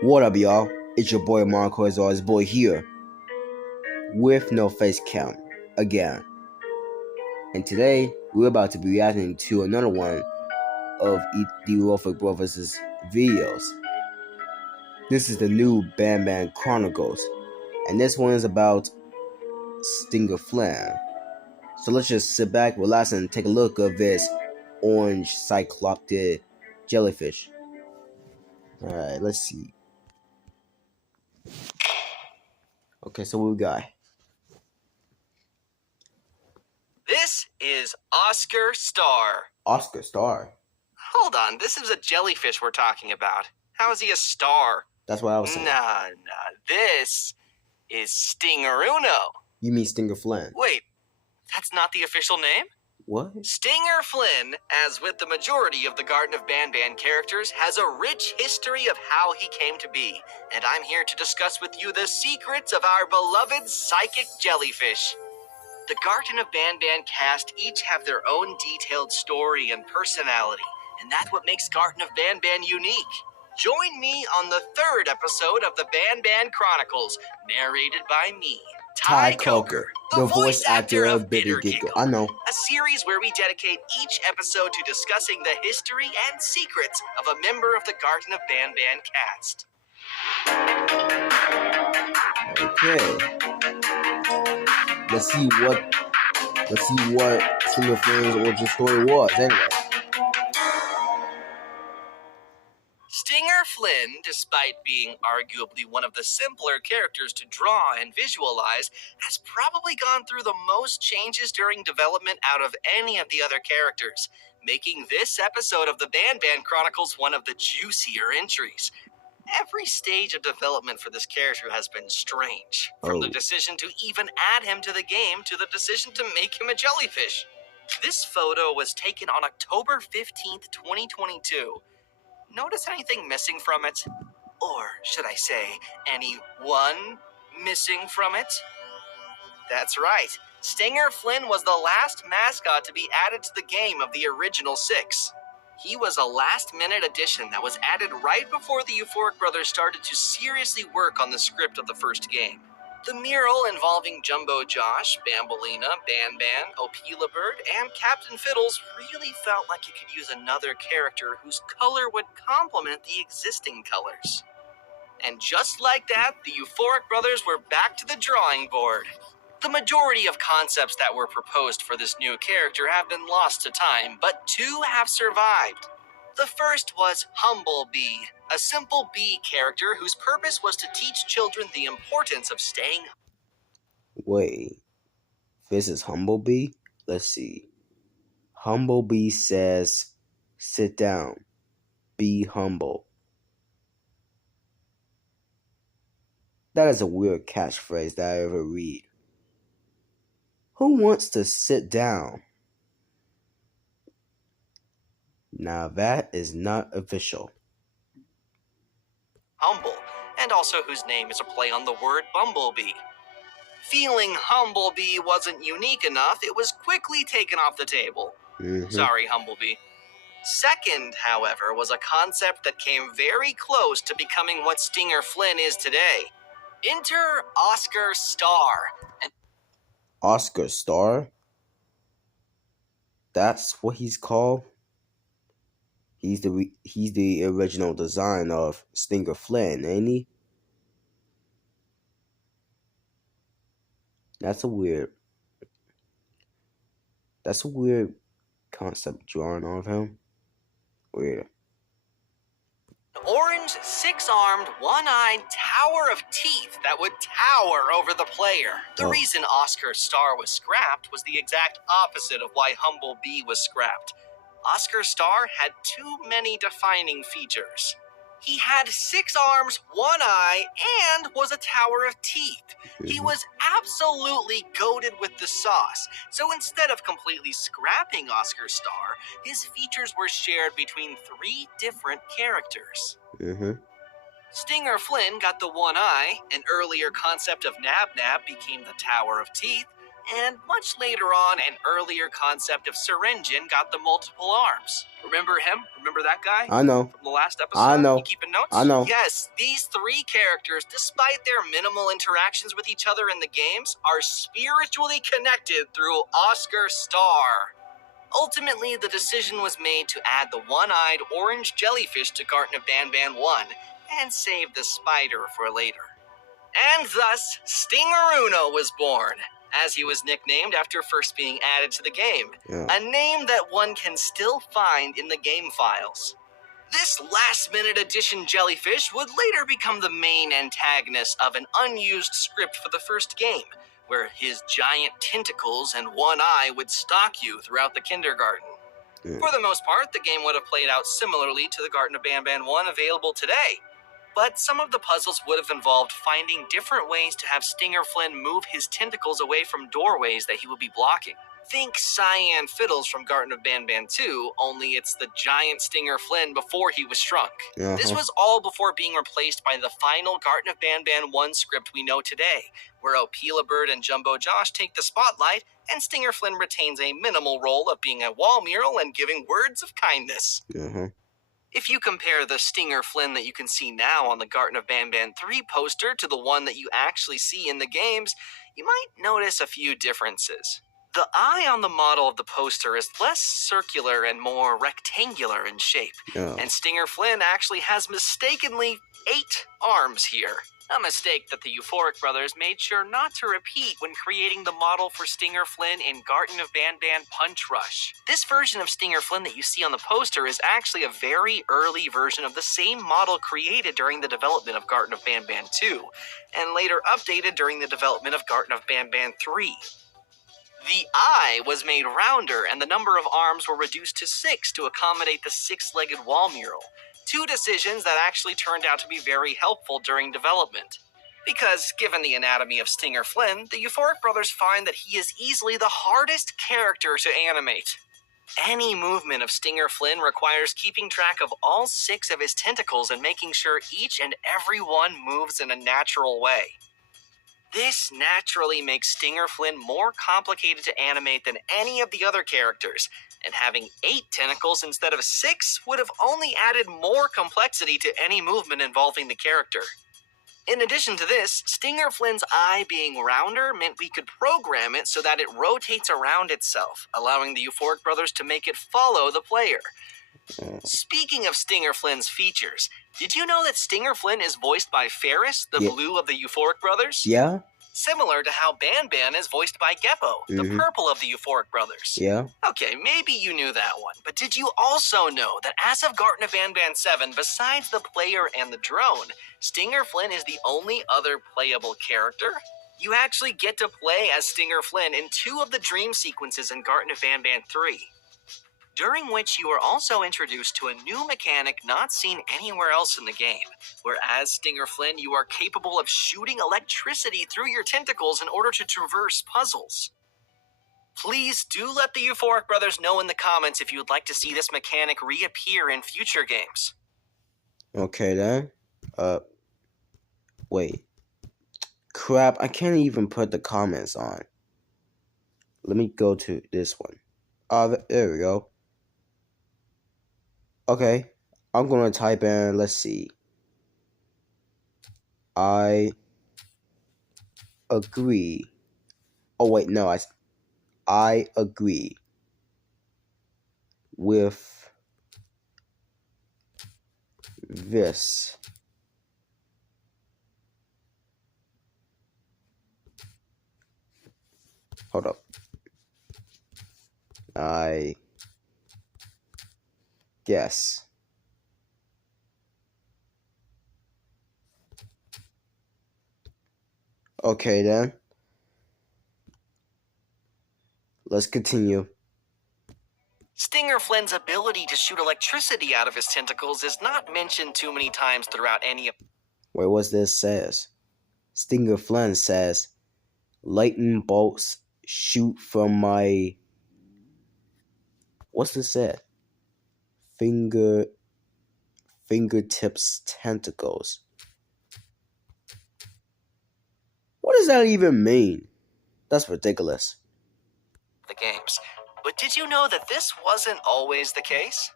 What up, y'all? It's your boy Marco, as always, boy here, with no face cam, again. And today, we're about to be reacting to another one of the Wolfic Brothers' videos. This is the new Bam Bam Chronicles, and this one is about Stinger Flynn. So let's just sit back, relax, and take a look at this orange cycloptid jellyfish. Alright, let's see. Okay, so what we got? This is Oscar Star. Oscar Star. Hold on, this is a jellyfish we're talking about. How is he a star? That's what I was saying. Nah, this is Stinger Uno. You mean Stinger Flynn? Wait, that's not the official name? What? Stinger Flynn, as with the majority of the Garden of Banban characters, has a rich history of how he came to be, and I'm here to discuss with you the secrets of our beloved psychic jellyfish. The Garden of Banban cast each have their own detailed story and personality, and that's what makes Garden of Banban unique. Join me on the third episode of the Banban Chronicles, narrated by me, Ty Coker, the voice actor of Bitter Giggle. I know. A series where we dedicate each episode to discussing the history and secrets of a member of the Garden of Banban cast. Okay. Let's see what Stinger Flynn's origin story was. Anyway. Stinger Flynn, despite being arguably one of the simpler characters to draw and visualize, has probably gone through the most changes during development out of any of the other characters, making this episode of the Banban Chronicles one of the juicier entries. Every stage of development for this character has been strange, from the decision to even add him to the game to the decision to make him a jellyfish. This photo was taken on October 15th, 2022. Notice anything missing from it? Or should I say, anyone missing from it? That's right. Stinger Flynn was the last mascot to be added to the game of the original 6. He was a last-minute addition that was added right before the Euphoric Brothers started to seriously work on the script of the first game. The mural involving Jumbo Josh, Bambolina, Banban, Opila Bird, and Captain Fiddles really felt like it could use another character whose color would complement the existing colors. And just like that, the Euphoric Brothers were back to the drawing board. The majority of concepts that were proposed for this new character have been lost to time, but 2 have survived. The first was Humblebee, a simple bee character whose purpose was to teach children the importance of staying. Wait, this is Humblebee? Let's see. Humblebee says, sit down, be humble. That is a weird catchphrase that I ever read. Who wants to sit down? Now that is not official. Humble, and also whose name is a play on the word bumblebee. Feeling Humblebee wasn't unique enough, it was quickly taken off the table. Sorry, Humblebee. Second, however, was a concept that came very close to becoming what Stinger Flynn is today. Enter Oscar Star. Oscar Star? That's what he's called? He's the original design of Stinger Flynn, ain't he? That's a weird concept drawing of him. Weird. Orange, 6-armed, one-eyed tower of teeth that would tower over the player. The reason Oscar Star was scrapped was the exact opposite of why Humblebee was scrapped. Oscar Star had too many defining features. He had 6 arms, 1 eye, and was a tower of teeth. He was absolutely goated with the sauce, so instead of completely scrapping Oscar Star, his features were shared between 3 different characters. Stinger Flynn got the 1 eye, an earlier concept of Nab Nab became the Tower of Teeth, And much later on, an earlier concept of Syringin got the multiple arms. Remember him? Remember that guy? I know. From the last episode? I know. You keeping notes? I know. Yes, these three characters, despite their minimal interactions with each other in the games, are spiritually connected through Oscar Star. Ultimately, the decision was made to add the one-eyed orange jellyfish to Garten of Banban 1 and save the spider for later. And thus, Stingeruno was born, as he was nicknamed after first being added to the game, a name that one can still find in the game files. This last-minute addition jellyfish would later become the main antagonist of an unused script for the first game, where his giant tentacles and one eye would stalk you throughout the kindergarten. For the most part, the game would have played out similarly to the Garten of Banban 1 available today, but some of the puzzles would have involved finding different ways to have Stinger Flynn move his tentacles away from doorways that he would be blocking. Think Cyan Fiddles from Garten of Banban 2, only it's the giant Stinger Flynn before he was shrunk. This was all before being replaced by the final Garten of Banban 1 script we know today, where Opila Bird and Jumbo Josh take the spotlight, and Stinger Flynn retains a minimal role of being a wall mural and giving words of kindness. If you compare the Stinger Flynn that you can see now on the Garten of Banban 3 poster to the one that you actually see in the games, you might notice a few differences. The eye on the model of the poster is less circular and more rectangular in shape, and Stinger Flynn actually has mistakenly 8 arms here. A mistake that the Euphoric brothers made sure not to repeat when creating the model for Stinger Flynn in Garten of Banban Punch Rush. This version of Stinger Flynn that you see on the poster is actually a very early version of the same model created during the development of Garten of Banban 2, and later updated during the development of Garten of Banban 3. The eye was made rounder, and the number of arms were reduced to 6 to accommodate the 6-legged wall mural. 2 decisions that actually turned out to be very helpful during development. Because, given the anatomy of Stinger Flynn, the Euphoric brothers find that he is easily the hardest character to animate. Any movement of Stinger Flynn requires keeping track of all 6 of his tentacles and making sure each and every one moves in a natural way. This naturally makes Stinger Flynn more complicated to animate than any of the other characters, and having 8 tentacles instead of 6 would have only added more complexity to any movement involving the character. In addition to this, Stinger Flynn's eye being rounder meant we could program it so that it rotates around itself, allowing the Euphoric brothers to make it follow the player. Speaking of Stinger Flynn's features, did you know that Stinger Flynn is voiced by Ferris, the blue of the Euphoric brothers? Yeah? Similar to how Banban is voiced by Geppo, the purple of the Euphoric brothers. Yeah? Okay, maybe you knew that one, but did you also know that as of Garten of Banban 7, besides the player and the drone, Stinger Flynn is the only other playable character? You actually get to play as Stinger Flynn in 2 of the dream sequences in Garten of Banban 3. During which you are also introduced to a new mechanic not seen anywhere else in the game, where as Stinger Flynn you are capable of shooting electricity through your tentacles in order to traverse puzzles. Please do let the Euphoric brothers know in the comments if you would like to see this mechanic reappear in future games. Okay then. Wait. Crap, I can't even put the comments on. Let me go to this one. There we go. Okay, I'm gonna type in, let's see. I agree. Oh wait, no, I agree with this. Hold up. I guess. Okay then. Let's continue. Stinger Flynn's ability to shoot electricity out of his tentacles is not mentioned too many times throughout any of... Wait, what's this says? Stinger Flynn says, lightning bolts shoot from my... What's this said? Fingertips tentacles. What does that even mean? That's ridiculous. The games. But did you know that this wasn't always the case?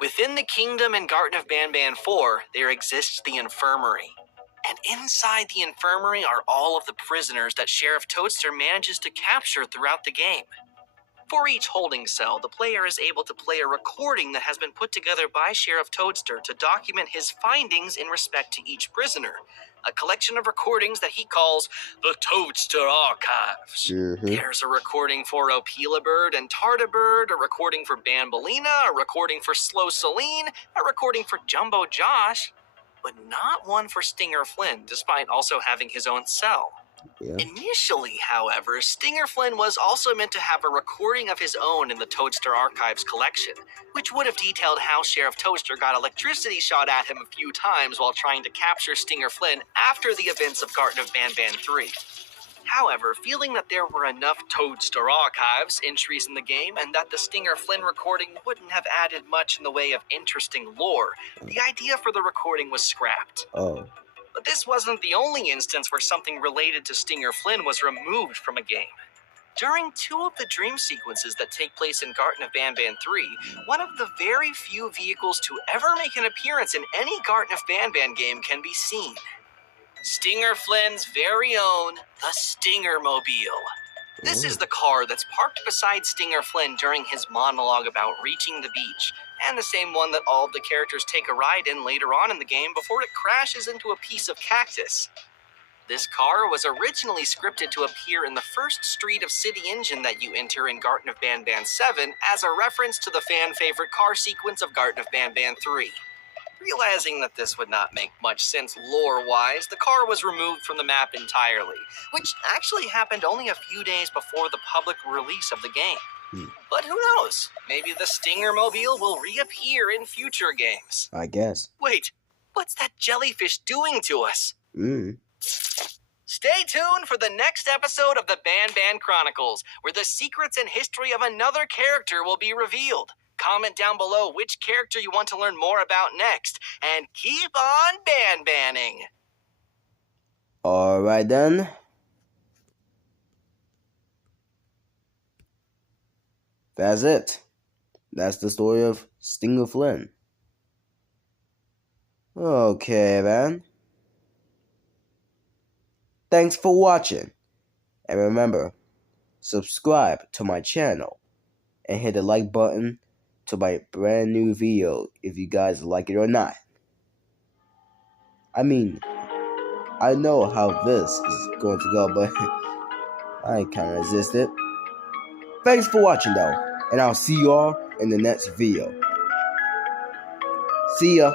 Within the kingdom in Garden of Banban 4, there exists the infirmary. And inside the infirmary are all of the prisoners that Sheriff Toadster manages to capture throughout the game. For each holding cell, the player is able to play a recording that has been put together by Sheriff Toadster to document his findings in respect to each prisoner. A collection of recordings that he calls the Toadster Archives. There's a recording for Opelabird and Tartabird, a recording for Bambolina, a recording for Slow Celine, a recording for Jumbo Josh, but not one for Stinger Flynn, despite also having his own cell. Yeah. Initially, however, Stinger Flynn was also meant to have a recording of his own in the Toadster Archives collection, which would have detailed how Sheriff Toadster got electricity shot at him a few times while trying to capture Stinger Flynn after the events of Garden of Banban 3. However, feeling that there were enough Toadster Archives entries in the game and that the Stinger Flynn recording wouldn't have added much in the way of interesting lore, the idea for the recording was scrapped. Oh. But this wasn't the only instance where something related to Stinger Flynn was removed from a game. During two of the dream sequences that take place in Garden of Banban 3, one of the very few vehicles to ever make an appearance in any Garden of Banban game can be seen. Stinger Flynn's very own, the Stinger Mobile. This is the car that's parked beside Stinger Flynn during his monologue about reaching the beach, and the same one that all of the characters take a ride in later on in the game before it crashes into a piece of cactus. This car was originally scripted to appear in the first street of City Engine that you enter in Garden of Banban 7 as a reference to the fan-favorite car sequence of Garden of Banban 3. Realizing that this would not make much sense lore-wise, the car was removed from the map entirely, which actually happened only a few days before the public release of the game. But who knows? Maybe the Stinger Mobile will reappear in future games. I guess. Wait, what's that jellyfish doing to us? Stay tuned for the next episode of the Banban Chronicles, where the secrets and history of another character will be revealed. Comment down below which character you want to learn more about next, and keep on Banbanning! Alright then. That's it. That's the story of Stinger Flynn. Okay then. Thanks for watching. And remember, subscribe to my channel and hit the like button to my brand new video if you guys like it or not. I mean, I know how this is going to go, but I can't resist it. Thanks for watching though, and I'll see y'all in the next video. See ya.